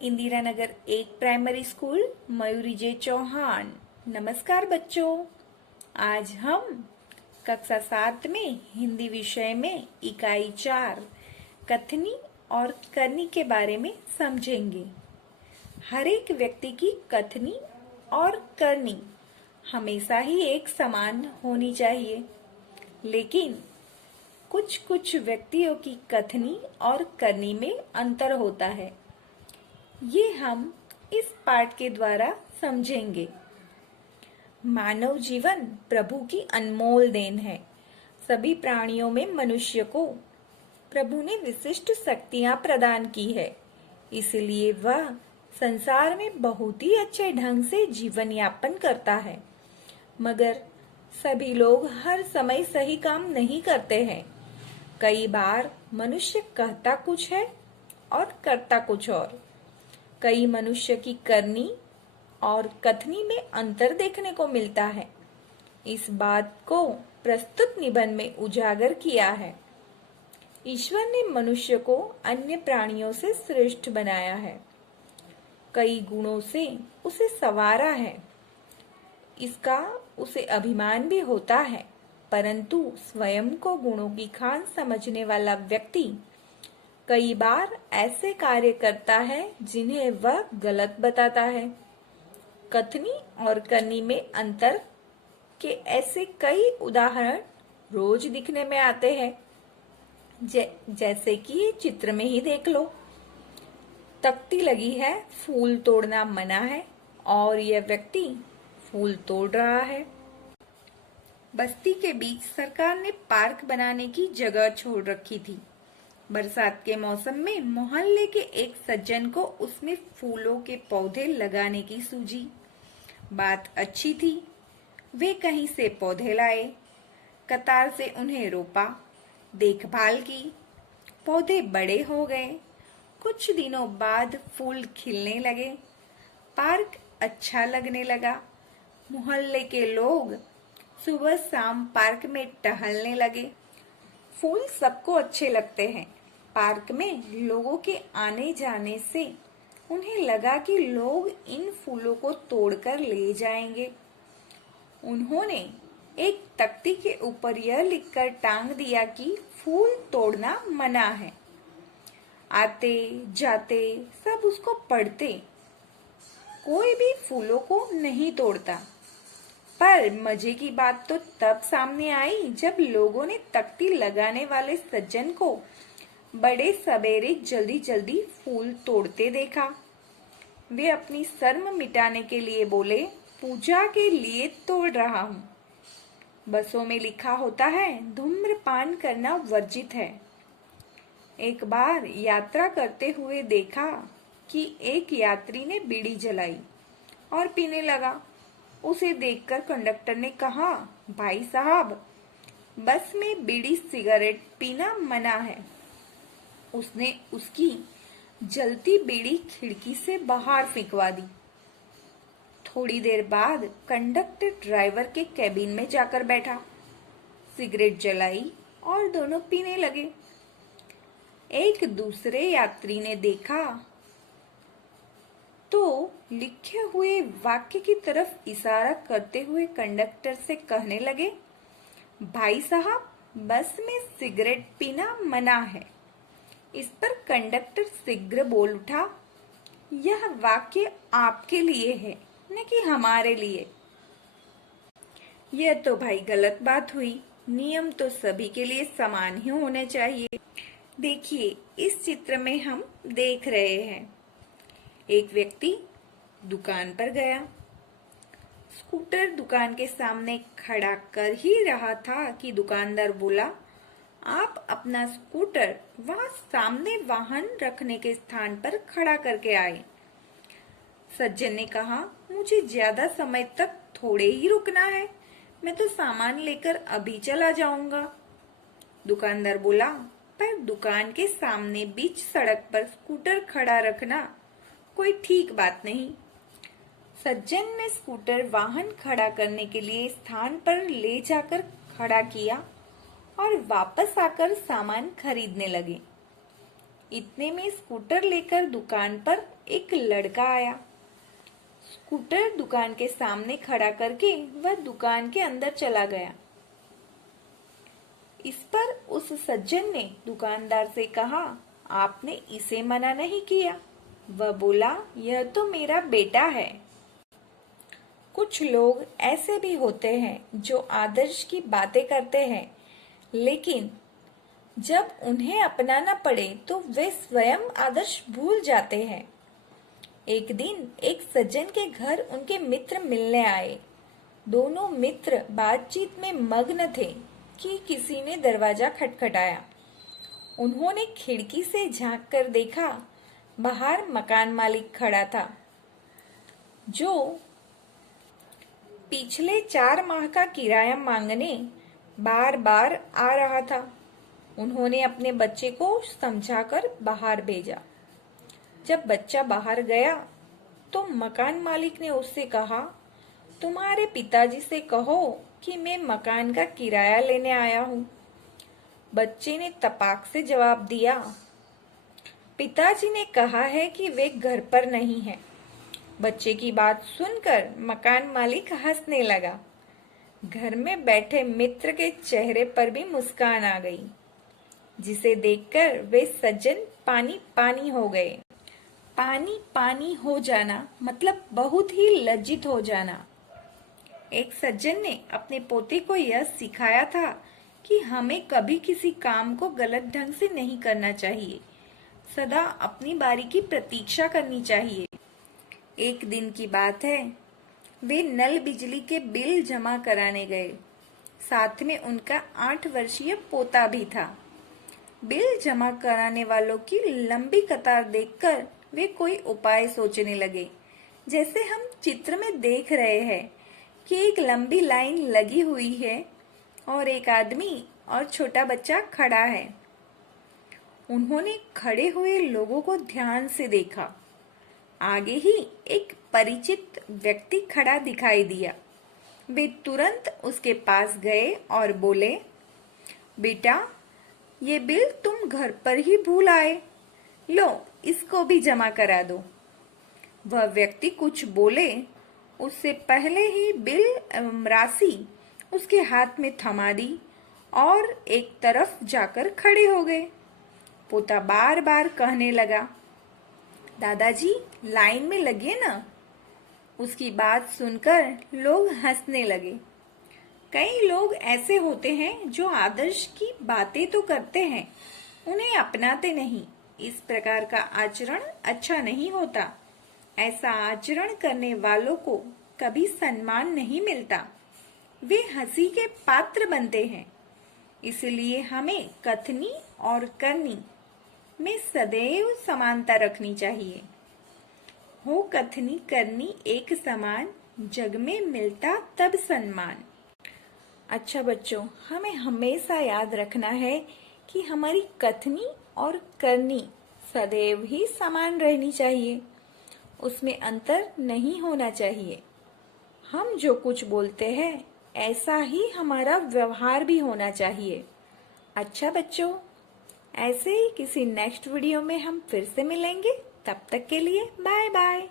Indira Nagar 1 primary school, Mayuri जे चौहान। नमस्कार बच्चों। आज हम कक्षा 7 में हिंदी विषय में इकाई 4 कथनी और करनी के बारे में समझेंगे। हर एक व्यक्ति की कथनी और करनी हमेशा ही एक समान होनी चाहिए, लेकिन कुछ कुछ व्यक्तियों की कथनी और करनी में अंतर होता है। ये हम इस पाठ के द्वारा समझेंगे। मानव जीवन प्रभु की अनमोल देन है। सभी प्राणियों में मनुष्य को प्रभु ने विशिष्ट शक्तियां प्रदान की है, इसलिए वह संसार में बहुत ही अच्छे ढंग से जीवन यापन करता है। मगर सभी लोग हर समय सही काम नहीं करते हैं। कई बार मनुष्य कहता कुछ है और करता कुछ और। कई मनुष्य की करनी और कथनी में अंतर देखने को मिलता है। इस बात को प्रस्तुत निबंध में उजागर किया है। ईश्वर ने मनुष्य को अन्य प्राणियों से श्रेष्ठ बनाया है। कई गुणों से उसे संवारा है। इसका उसे अभिमान भी होता है, परंतु स्वयं को गुणों की खान समझने वाला व्यक्ति कई बार ऐसे कार्य करता है जिन्हें वह गलत बताता है। कथनी और करनी में अंतर के ऐसे कई उदाहरण रोज दिखने में आते हैं। जैसे कि ये चित्र में ही देख लो। तख्ती लगी है, फूल तोड़ना मना है, और यह व्यक्ति फूल तोड़ रहा है। बस्ती के बीच सरकार ने पार्क बनाने की जगह छोड़ रखी थी। बरसात के मौसम में मोहल्ले के एक सज्जन को उसमें फूलों के पौधे लगाने की सूझी। बात अच्छी थी। वे कहीं से पौधे लाए, कतार से उन्हें रोपा, देखभाल की। पौधे बड़े हो गए। कुछ दिनों बाद फूल खिलने लगे। पार्क अच्छा लगने लगा। मोहल्ले के लोग सुबह शाम पार्क में टहलने लगे। फूल सबको अच्छे लगते हैं। पार्क में लोगों के आने जाने से उन्हें लगा कि लोग इन फूलों को तोड़कर ले जाएंगे। उन्होंने एक तख्ती के ऊपर यह लिखकर टांग दिया कि फूल तोड़ना मना है। आते जाते सब उसको पढ़ते। कोई भी फूलों को नहीं तोड़ता। पर मजे की बात तो तब सामने आई जब लोगों ने तख्ती लगाने वाले सज्जन को बड़े सवेरे जल्दी जल्दी फूल तोड़ते देखा। वे अपनी शर्म मिटाने के लिए बोले, पूजा के लिए तोड़ रहा हूँ। बसों में लिखा होता है धूम्रपान करना वर्जित है। एक बार यात्रा करते हुए देखा कि एक यात्री ने बीड़ी जलाई और पीने लगा। उसे देखकर कंडक्टर ने कहा, भाई साहब, बस में बीड़ी सिगरेट पीना मना है। उसने उसकी जलती बीड़ी खिड़की से बाहर फेंकवा दी। थोड़ी देर बाद कंडक्टर ड्राइवर के कैबिन में जाकर बैठा, सिगरेट जलाई और दोनों पीने लगे। एक दूसरे यात्री ने देखा तो लिखे हुए वाक्य की तरफ इशारा करते हुए कंडक्टर से कहने लगे, भाई साहब, बस में सिगरेट पीना मना है। इस पर कंडक्टर शीघ्र बोल उठा, यह वाक्य आपके लिए है, न कि हमारे लिए। यह तो भाई गलत बात हुई। नियम तो सभी के लिए समान ही होने चाहिए। देखिए, इस चित्र में हम देख रहे हैं एक व्यक्ति दुकान पर गया। स्कूटर दुकान के सामने खड़ा कर ही रहा था कि दुकानदार बोला, आप अपना स्कूटर वहां सामने वाहन रखने के स्थान पर खड़ा करके आए। सज्जन ने कहा, मुझे ज्यादा समय तक थोड़े ही रुकना है, मैं तो सामान लेकर अभी चला जाऊंगा। दुकानदार बोला, पर दुकान के सामने बीच सड़क पर स्कूटर खड़ा रखना कोई ठीक बात नहीं। सज्जन ने स्कूटर वाहन खड़ा करने के लिए स्थान पर ले जाकर खड़ा किया और वापस आकर सामान खरीदने लगे। इतने में स्कूटर लेकर दुकान पर एक लड़का आया। स्कूटर दुकान के सामने खड़ा करके वह दुकान के अंदर चला गया। इस पर उस सज्जन ने दुकानदार से कहा, आपने इसे मना नहीं किया। वह बोला, यह तो मेरा बेटा है। कुछ लोग ऐसे भी होते हैं जो आदर्श की बातें करते हैं, लेकिन जब उन्हें अपनाना पड़े तो वे स्वयं आदर्श भूल जाते हैं। एक दिन एक सज्जन के घर उनके मित्र मिलने आए। दोनों मित्र बातचीत में मग्न थे कि किसी ने दरवाजा खटखटाया। उन्होंने खिड़की से झांक कर देखा, बाहर मकान मालिक खड़ा था, जो पिछले 4 माह का किराया मांगने बार बार आ रहा था। उन्होंने अपने बच्चे को समझाकर बाहर भेजा। जब बच्चा बाहर गया तो मकान मालिक ने उससे कहा, तुम्हारे पिताजी से कहो कि मैं मकान का किराया लेने आया हूँ। बच्चे ने तपाक से जवाब दिया, पिताजी ने कहा है कि वे घर पर नहीं हैं। बच्चे की बात सुनकर मकान मालिक हंसने लगा। घर में बैठे मित्र के चेहरे पर भी मुस्कान आ गई, जिसे देखकर वे सज्जन पानी पानी हो गए। पानी पानी हो जाना मतलब बहुत ही लज्जित हो जाना। एक सज्जन ने अपने पोते को यह सिखाया था कि हमें कभी किसी काम को गलत ढंग से नहीं करना चाहिए, सदा अपनी बारी की प्रतीक्षा करनी चाहिए। एक दिन की बात है, वे नल बिजली के बिल जमा कराने गए। साथ में उनका 8 वर्षीय पोता भी था। बिल जमा कराने वालों की लंबी कतार देखकर वे कोई उपाय सोचने लगे। जैसे हम चित्र में देख रहे हैं कि एक लंबी लाइन लगी हुई है और एक आदमी और छोटा बच्चा खड़ा है। उन्होंने खड़े हुए लोगों को ध्यान से देखा। आगे ही एक परिचित व्यक्ति खड़ा दिखाई दिया। वे तुरंत उसके पास गए और बोले, बेटा, ये बिल तुम घर पर ही भूल आए, लो इसको भी जमा करा दो। वह व्यक्ति कुछ बोले उससे पहले ही बिल राशि उसके हाथ में थमा दी और एक तरफ जाकर खड़े हो गए। पोता बार बार कहने लगा, दादाजी लाइन में लगिए ना। उसकी बात सुनकर लोग हंसने लगे। कई लोग ऐसे होते हैं जो आदर्श की बातें तो करते हैं, उन्हें अपनाते नहीं। इस प्रकार का आचरण अच्छा नहीं होता। ऐसा आचरण करने वालों को कभी सम्मान नहीं मिलता, वे हंसी के पात्र बनते हैं। इसलिए हमें कथनी और करनी में सदैव समानता रखनी चाहिए। हो कथनी करनी एक समान, जग में मिलता तब सम्मान। अच्छा बच्चों, हमें हमेशा याद रखना है कि हमारी कथनी और करनी सदैव ही समान रहनी चाहिए, उसमें अंतर नहीं होना चाहिए। हम जो कुछ बोलते हैं ऐसा ही हमारा व्यवहार भी होना चाहिए। अच्छा बच्चों, ऐसे ही किसी नेक्स्ट वीडियो में हम फिर से मिलेंगे। तब तक के लिए बाय बाय।